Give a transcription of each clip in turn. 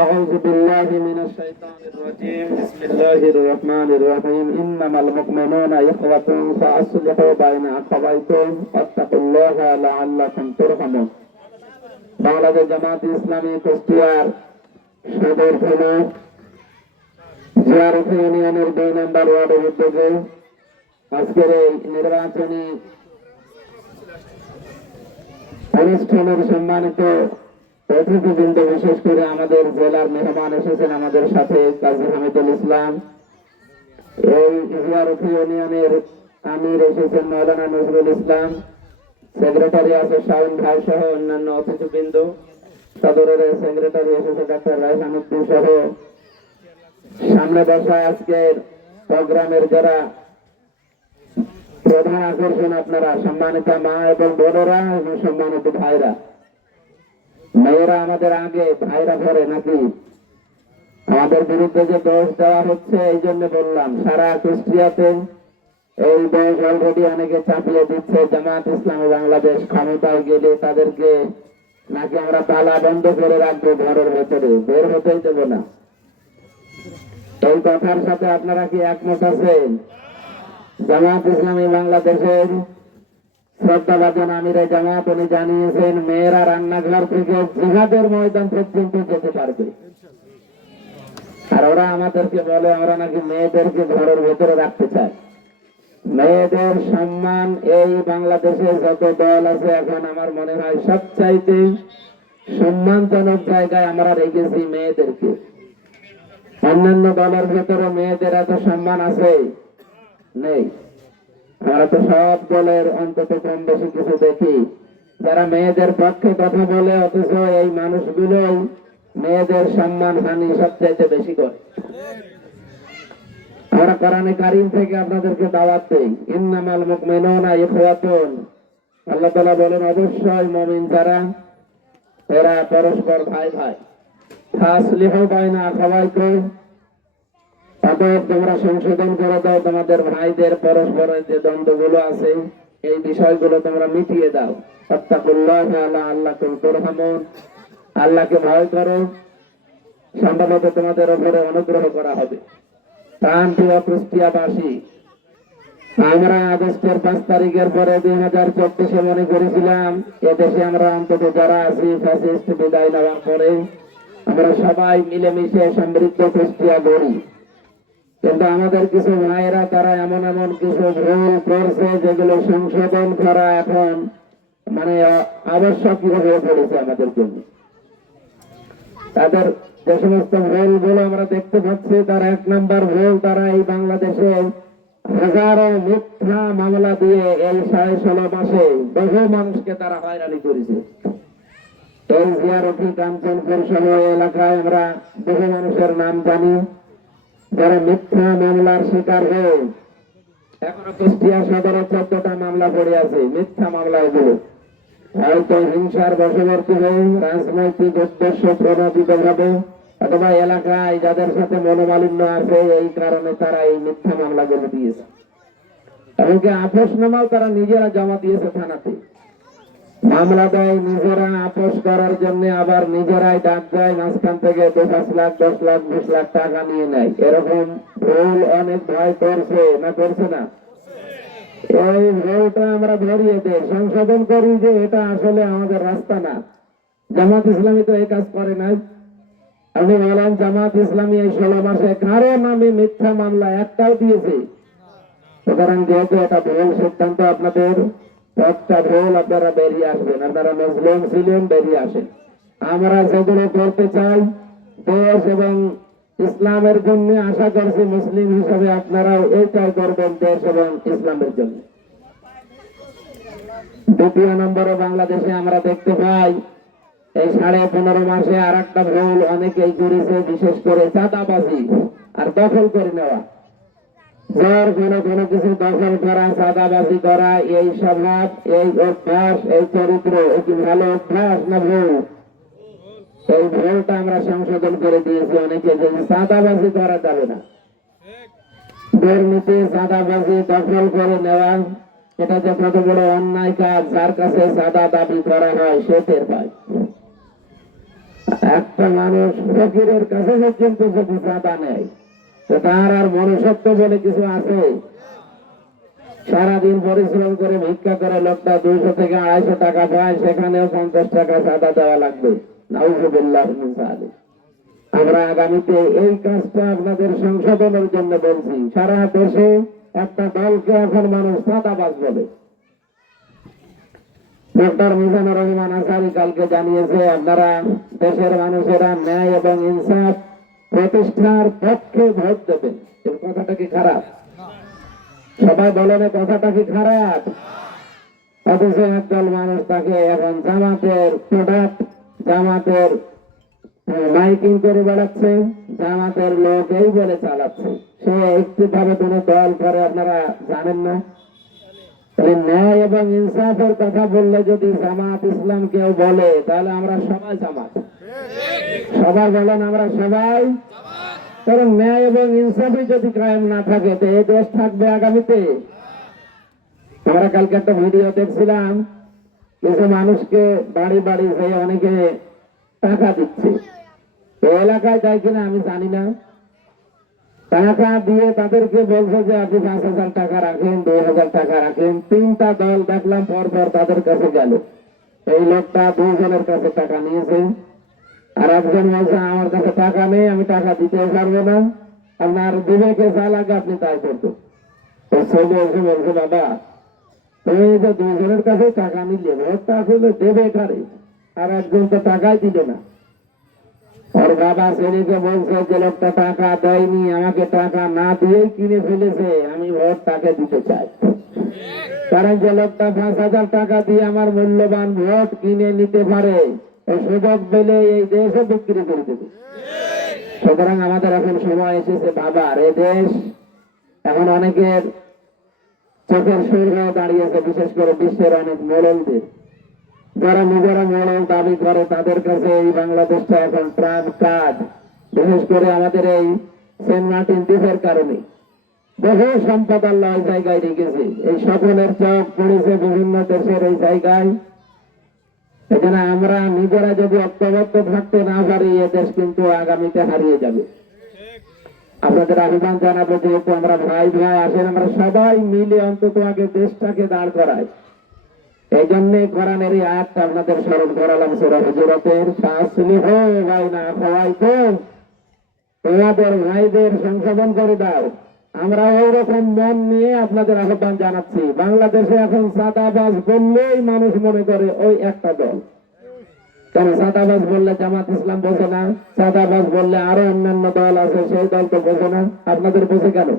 أعوذ بالله من الشيطان الرجيم بسم الله الرحمن الرحيم إنما المؤمنون إخوة فأصلحوا بين أخويكم واتقوا الله لعلكم ترحمون বাংলাদেশ জামাত ইসলামী কুষ্টিয়ার সদর থানা জিয়ারত ইউনিয়নের 2 নম্বর ওয়ার্ডের উদ্যোগে আজকের এই নির্বাচনী অনুষ্ঠানের সম্মানিত অতিথিবৃন্দ, বিশেষ করে আমাদের জেলার মেহমান এসেছেন আমাদের সাথে কাজী হামিদুল ইসলাম, এই জিয়ারত ইউনিয়নের আমির এসেছেন মাওলানা নজরুল ইসলাম, সেক্রেটারি আছে শাওন ভাই সহ অন্যান্য অতিথিবৃন্দ, সদরের সেক্রেটারি এসেছে ডাক্তার রায়হান উদ্দিন সহ সামনে বসা আজকের প্রোগ্রামের যারা প্রধান আকর্ষণ আপনারা সম্মানিত মা এবং বোনেরা এবং সম্মানিত ভাইরা। মেয়েরা আমাদের আগে, ভাইরা পরে নাকি? আমাদের বিরুদ্ধে যে দোষ দেওয়া হচ্ছে এই জন্য বললাম, সারা কুষ্টিয়াতে এই দোষ অলরেডি অনেকে চাপিয়ে দিচ্ছে। জামাত ইসলামী বাংলাদেশ ক্ষমতায় গেলে তাদেরকে নাকি আমরা তালা বন্ধ করে রাখবো, ঘরের ভেতরে বের হতেই দেব না। এই কথার সাথে আপনারা কি একমত আছেন? জামাত ইসলামী বাংলাদেশের শ্রদ্ধাভাজন আমিরে জামাত উনি জানিয়েছেন মেয়েরা রান্নাঘর থেকে জিহাদের ময়দান পর্যন্ত যেতে পারবে। আর ওরা আমাদেরকে বলে আমরা নাকি মেয়েদেরকে ঘরের ভেতরে রাখতে চাই। মেয়েদের সম্মান এই বাংলাদেশের যত দল আছে এখন আমার মনে হয় সবচাইতে সম্মানজনক জায়গায় আমরা রেখেছি মেয়েদেরকে। অন্যান্য দলের ভেতরে মেয়েদের এত সম্মান আছে নেই। আমরা তো সব দলের অন্তত কম বেশি কিছু দেখি যারা মেয়েদের পক্ষে কথা বলে, অথচ এই মানুষগুলোই মেয়েদের সম্মান হানি সবচাইতে বেশি করে। আমরা কোরআনে কারীম থেকে আপনাদেরকে দাওয়াত দেই, ইন্নামাল মুমিনুনা ইখওয়াতুন। আল্লাহ তাআলা বলেন অবশ্যই মুমিন যারা এরা পরস্পর ভাই ভাই। ফাসলিহু বাইনা আখাওয়াইকুম, অতএব তোমরা সংশোধন করে দাও তোমাদের ভাইদের পরস্পরের যে দ্বন্দ্বগুলো আছে এই বিষয়গুলো তোমরা মিটিয়ে দাও। ফাত্তাকুল্লাহা লাআল্লাকুম তুরহামুন, আল্লাহকে ভয় করো, সম্ভবত তোমাদের উপরে অনুগ্রহ করা হবে। প্রাণপ্রিয় কুষ্টিয়াবাসী, আমরা আগস্টের 5 তারিখের পরে 2014 মনে করেছিলাম এদেশে আমরা অন্তত যারা আছি ফ্যাসিস্ট বিদায় নেওয়ার পরে আমরা সবাই মিলেমিশে সমৃদ্ধ কুষ্টিয়া গড়ি। কিন্তু আমাদের কিছু ভাইয়েরা তারা এমন এমন কিছু ভুল করছে যেগুলো সংশোধন করা এখন মানে আবশ্যক হয়ে পড়েছে আমাদের জন্য। তাদের যে সমস্ত ভুলগুলো আমরা দেখতে পাচ্ছি তার 1 নম্বর ভুল, তারা এই বাংলাদেশে হাজারো মিথ্যা মামলা দিয়ে এই 16.5 মাসে বহু মানুষকে তারা হয়রানি করেছে। এই জিয়ারত কাঞ্চনপুর সহ এলাকায় আমরা বহু মানুষের নাম জানি যারা মিথ্যা মামলার শিকার হয়ে এখনো কুষ্টিয়া সদরে 14টা মামলা পড়ে আছে। মিথ্যা মামলা এগুলো হয়তো হিংসার বশবর্তী হয়ে রাজনৈতিক উদ্দেশ্য প্রণোদিত ভাবে অথবা এলাকায় যাদের সাথে মনোমালিন্য আছে এই কারণে তারা এই মিথ্যা মামলাগুলো দিয়েছে। এমনকি আপোষনামাও তারা নিজেরা জমা দিয়েছে থানাতে। মামলা দেয় নিজেরা আপোষ করার জন্য, আবার নিজেরাই ডাক দেয় মাঝখান থেকে 5 লাখ 10 লাখ 20 লাখ টাকা নিয়ে নেয়। এরকম ভুল অনেক ভাই করছে না, করছে না? এই ভুলটা আমরা ধরিয়ে দেই, সংশোধন করি যে এটা আসলে আমাদের রাস্তা না। জামাত ইসলামী তো এই কাজ করে নাই। আপনি বলেন জামাত ইসলামী এই 16 মাসে কারো নামে মিথ্যা মামলা একটাও দিয়েছে? সুতরাং যেহেতু এটা ভুল সিদ্ধান্ত, আপনাদের একটা ভুল আপনারা বেরিয়ে আসবেন। আপনারা মুসলিম ছিলেন, বেরিয়ে আসেন। আমরা যেগুলো করতে চাই দেশ এবং ইসলামের জন্য, আশা করছি মুসলিম হিসাবে আপনারাও এইটাই করবেন দেশ এবং ইসলামের জন্য। 2 নম্বরে বাংলাদেশে আমরা দেখতে পাই এই 15.5 মাসে আর একটা ভুল অনেকেই করেছে, বিশেষ করে চাঁদাবাজি আর দখল করে নেওয়া। যার কোনো কিছু দখল করা, চাঁদাবাজি করা, এই স্বভাব, এই অভ্যাস, এই চরিত্র, এটি ভালো অভ্যাস না ভুল? এই ভুলটা আমরা সংশোধন করে দিয়েছি অনেকে, যে চাঁদাবাজি করা যাবে না। দুর্নীতি, চাঁদাবাজি, দখল করে নেওয়া, এটা যে কত বড় অন্যায় কাজ। যার কাছে চাঁদা দাবি করা হয় সে টের পায়। একটা মানুষ ফকিরের কাছে পর্যন্ত যদি চাঁদা নেয় তো তার আর মনুষ্যত্ব বলে কিছু আছে? সারাদিন পরিশ্রম করে ভিক্ষা করে লোকটা 200 থেকে 250 টাকা পায়, সেখানেও 50 টাকা চাঁদা দেওয়া লাগবে। নাউযুবিল্লাহ মিন যালিক। আমরা আগামীতে এই কাজটা আপনাদের সংশোধনের জন্য বলছি। সারা দেশে একটা দলকে এখন মানুষ চাঁদাবাজ বলে। ডক্টর মিজানুর রহমান আনসারী কালকে জানিয়েছে আপনারা দেশের মানুষেরা ন্যায় এবং ইনসাফ প্রতিষ্ঠার পক্ষে ভোট দেবেন। এই কথাটা কি খারাপ? সবাই বলেন কথাটা কি খারাপ? অথচ একদল মানুষ তাকে এখন জামাতের প্রোডাক্ট, জামাতের মাইকিং করে বেড়াচ্ছে, জামাতের লোক এই বলে চালাচ্ছে। সে একটু ভাবে কোন দল করে আপনারা জানেন না? ন্যায় এবং ইনসাফের কথা বললে যদি জামাত ইসলাম কেউ বলে তাহলে আমরা সবাই জামাত। সবাই বলেন আমরা সবাই। কারণ ন্যায় এবং ইনসাফই যদি কায়েম না থাকে তো এই দেশ থাকবে আগামীতে? আমরা কালকে একটা ভিডিও দেখছিলাম, কিছু মানুষকে বাড়ি বাড়ি হয়ে অনেকে টাকা দিচ্ছে। এই এলাকায় যায় কিনা আমি জানি না। টাকা দিয়ে তাদেরকে বলছে যে আপনি 5,000 টাকা রাখেন, 2,000 টাকা রাখেন। 3টা দল দেখলাম পর পর তাদের কাছে গেল। এই লোকটা 2 জনের কাছে টাকা নিয়েছে, আর একজন বলছে আমার কাছে টাকা নেই, আমি টাকা দিতে পারবো না, আপনার বিবেকে যা লাগে আপনি তাই করতো। তো ছেলে এসে বলছে বাবা তুমি যে 2 জনের কাছে টাকা নিলে ভোটটা আসলে দেবে কারে? আর একজন তো টাকাই দিল না। ওর বাবা ছেলেকে বলছে যে লোকটা টাকা দেয়নি, আমাকে টাকা না দিয়েই কিনে ফেলেছে, আমি ভোট তাকে দিতে চাই। কারণ যে লোকটা 5,000 টাকা দিয়ে আমার মূল্যবান ভোট কিনে নিতে পারে, এই সুযোগ পেলে এই দেশও বিক্রি করে দেবে। সুতরাং আমাদের এখন সময় এসেছে বাবার, এই দেশ এখন অনেকের চোখের সুর হয়ে দাঁড়িয়েছে, বিশেষ করে বিশ্বের অনেক মোড়লদের, যারা নিজেরা মোড়ল দাবি করে। তাদের কাছে এই বাংলাদেশটা এখন প্রাণ কাজ। বিশেষ করে আমাদের এই সেন্ট মার্টিন দ্বীপের কারণে বহু সম্পদ আল্লাহ ওই জায়গায় রেখেছে। এই সকলের চোখ পড়েছে বিভিন্ন দেশের এই জায়গায়। এখানে আমরা নিজেরা যদি ঐক্যবদ্ধ থাকতে না পারি, এ দেশ কিন্তু আগামীতে হারিয়ে যাবে। আপনাদের আহ্বান জানাবো, যেহেতু আমরা ভাই ভাই আসেন, আমরা সবাই মিলে অন্তত আগে দেশটাকে দাঁড় করাই। এই জন্য কোরআনের এই আয়াতটা আপনাদের স্মরণ করালাম, সূরা হুজুরাতের ফাসলিহু বাইনা আখাওয়াইকুম, তোমাদের ভাইদের সংশোধন করে দাও। আমরা ওইরকম মন নিয়ে আপনাদের আহ্বান জানাচ্ছি। বাংলাদেশে এখন চাঁদাবাজ বললেই মানুষ মনে করে ওই একটা দল। কারণ চাঁদাবাজ বললে জামাত ইসলাম বোঝে না, চাঁদাবাজ বললে আরো অন্যান্য দল আছে সেই দল তো বোঝে না। আপনাদের বোঝে কেন?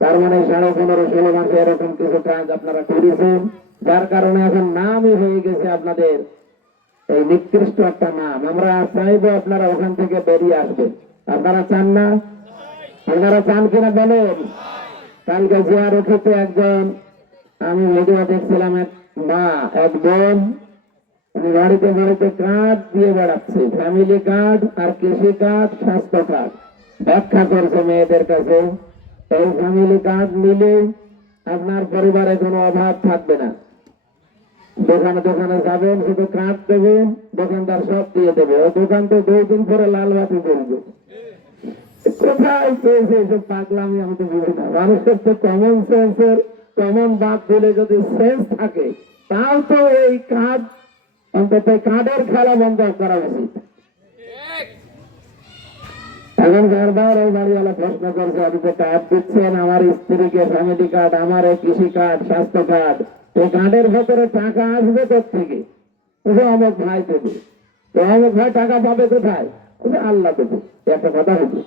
তার মানে 15.5-16 মাসে এরকম কিছু কাজ আপনারা করেছেন, যার কারণে এখন নামই হয়ে গেছে আপনাদের এই নিকৃষ্ট একটা নাম। আমরা চাইবো আপনারা ওখান থেকে বেরিয়ে আসবেন। আপনারা চান না? আপনারা চান কিনা বলেন? কালকে জিয়ারতে একজন, আমি ভিডিও দেখছিলাম, এক মা এক বোন বাড়িতে বাড়িতে কার্ড দিয়ে বেড়াচ্ছে, ফ্যামিলি কার্ড আর কৃষি কার্ড, স্বাস্থ্য কার্ড। ব্যাখ্যা করছে মেয়েদের কাছে এই ফ্যামিলি কার্ড নিলে আপনার পরিবারে কোনো অভাব থাকবে না। দোকানে দোকানে যাবেন, শুধু কার্ড দেবেন, দোকানদার সব দিয়ে দেবে। ওই দোকান তো 2 দিন পরে লাল বাতি জ্বলবে। কোথায় পেয়েছে এসব পাগলামি? আমি তো বুঝি না। মানুষের তো কমন সেন্সের কমন বাদ দিলে যদি সেন্স থাকে, তাও তো এই কার্ড, অন্তত কার্ডের খেলা বন্ধ করা উচিত। এখন বারবার ওই বাড়িওয়ালা প্রশ্ন করছে, আপনি যে কার্ড দিচ্ছেন আমার স্ত্রীকে, ফ্যামিলি কার্ড, আমার কৃষি কার্ড, স্বাস্থ্য কার্ড, এই কার্ডের ভেতরে টাকা আসবে কোথেকে? অমুক ভাই দেবে। তো অমুক ভাই টাকা পাবে কোথায়? আল্লাহ দেবে। একটা কথা হচ্ছে,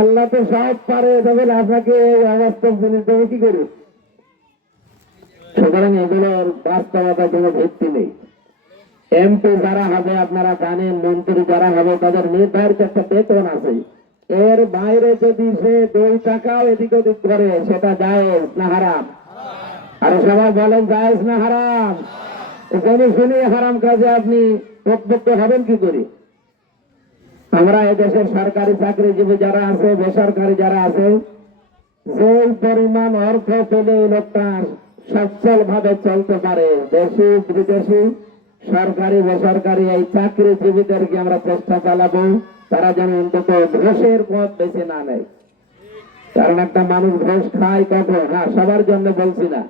আল্লাহ তো সব পারে, তবে আপনাকে এই অবাস্তব জিনিস দেবে কি করে? সুতরাং এগুলোর বাস্তবতার কোনো ভিত্তি নেই। এমপি যারা হবে আপনারা জানেন, মন্ত্রী যারা হবে তাদের নির্ধারিত একটা বেতন আছে। এর বাইরে যদি সে 2 টাকাও এদিক ওদিক করে, সেটা জায়েজ না হারাম? আর সবাই বলেন জায়েজ না হারাম? এখানে শুনে হারাম কাজে আপনি প্রত্যক্ষ হবেন কি করে? আমরা এদেশের সরকারি চাকরিজীবী যারা আছে, বেসরকারি যারা আছে, যে পরিমাণ অর্থ পেলে লোকটা সচ্ছল ভাবে চলতে পারে, দেশি বিদেশি সরকারি বেসরকারি এই চাকরিজীবীদেরকে আমরা চেষ্টা চালাবো তারা যেন অন্তত ঘোষের পথ বেছে না নেয়। কারণ একটা মানুষ ঘোষ খায় কখন, হ্যাঁ সবার জন্য বলছি না,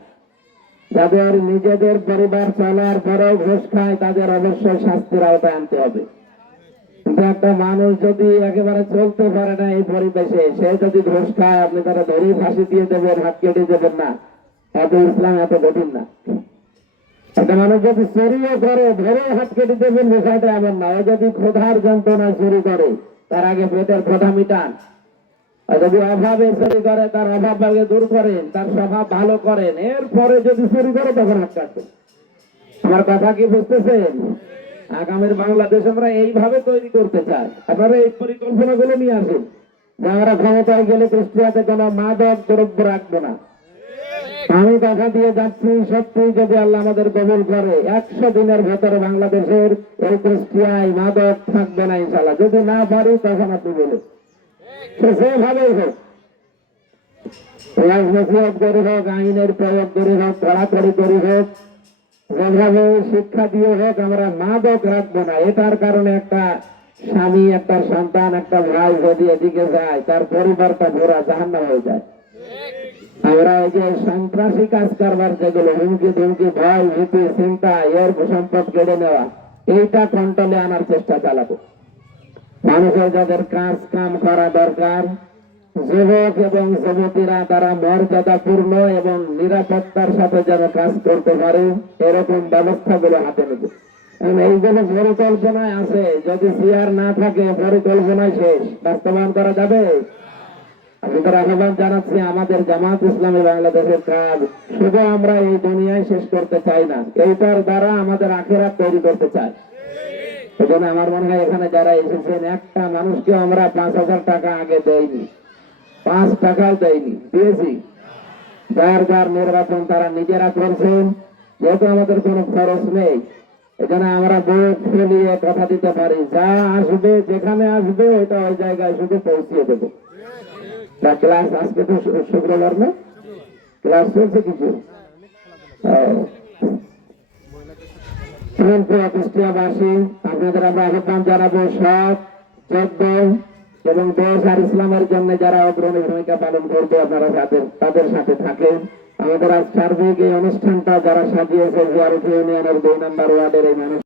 যাদের নিজেদের পরিবার চলার পরেও ঘোষ খায় তাদের অবশ্যই শাস্তির আওতায় আনতে হবে। কিন্তু একটা মানুষ যদি একেবারে চলতে পারে না এই পরিবেশে, সে যদি ঘোষ খায়, আপনি তারা ধরেই ফাঁসি দিয়ে দেবেন, হাত কেটে দেবেন না। এত ইসলাম এত কঠিন না। একটা মানুষ যদি চুরিও করে ধরে হাত কেটে দেবেন, বিষয়টা এমন না। ও যদি ক্ষুধার যন্ত্রণায় চুরি করে, তার আগে পেটের ক্ষুধা মিটান। আর যদি অভাবে চুরি করে, তার অভাব আগে দূর করেন, তার স্বভাব ভালো করেন, এরপরে যদি চুরি করে তখন হাত কাটবেন। আমার কথা কি বুঝতেছেন? আগামীর বাংলাদেশ আমরা এইভাবে তৈরি করতে চাই। আপনারা এই পরিকল্পনাগুলো নিয়ে আসুন যে আমরা ক্ষমতায় গেলে কুষ্টিয়াতে কোনো মাদক দ্রব্য রাখবো না। আমি কথা দিয়ে যাচ্ছি, সত্যি যদি আল্লাহ আমাদের কবুল করে 100 দিনের ভেতরে বাংলাদেশের এই কুষ্টিয়ায় মাদক থাকবে না ইনশাল্লাহ। যদি না পারি তখন আপনি বলুন, সে যেভাবেই হোক, নসিহত করে হোক, আইনের প্রয়োগ করে হোক, কড়াকড়ি করে হোক, যেভাবে শিক্ষা দিয়ে হোক, আমরা মাদক রাখবো না। এটার কারণে একটা স্বামী, একটা সন্তান, একটা ভাই যদি এদিকে যায়, তার পরিবারটা পুরা জাহান্নাম হয়ে যায়। আমরা এই যে সন্ত্রাসী কাজ কারবার, যেগুলো হুমকি ধুমকি, ভয় ভীতি, চিন্তা, এর সম্পদ কেড়ে নেওয়া, এইটা কন্ট্রোলে আনার চেষ্টা চালাবো। মানুষের যাদের কাজ কাম করা দরকার, যুবক এবং যুবতীরা তারা মর্যাদাপূর্ণ এবং নিরাপত্তার সাথে যেন কাজ করতে পারে, এরকম ব্যবস্থাগুলো হাতে নেব। এইগুলো পরিকল্পনায় আছে, যদি চেয়ার না থাকে পরিকল্পনায় শেষ। বাস্তবায়ন করা যাবে। আপনাদের আহ্বান জানাচ্ছি, আমাদের জামাত ইসলামী বাংলাদেশের কাজ শুধু আমরা এই দুনিয়ায় শেষ করতে চাই না, এইটার দ্বারা আমাদের আখিরাত তৈরি করতে চাই। সেজন্য আমার মনে হয় এখানে যারা এসেছেন, একটা মানুষকে আমরা 5,000 টাকা আগে দেয়নি, 5 টাকাও দেয়নি, দিয়েছি। যার যার নির্বাচন তারা নিজেরা করছেন, যেহেতু আমাদের কোনো খরচ নেই, এখানে আমরা বুক ফুলিয়ে কথা দিতে পারি, যা আসবে যেখানে আসবে এটা ওই জায়গায় শুধু পৌঁছিয়ে দেবো। ক্লাস আজকে তো শুক্রবার না, ক্লাস চলছে কিছু। কুষ্টিয়াবাসী, আপনাদের আমরা আহ্বান জানাবো, সব যোগ্য এবং দেশ আর ইসলামের জন্য যারা অগ্রণী ভূমিকা পালন করবে, আপনারা তাদের সাথে থাকেন। আমাদের আজ সার্বিক এই অনুষ্ঠানটা যারা সাজিয়েছে, জিয়ারত ইউনিয়নের 2 নম্বর ওয়ার্ডের এই মানুষ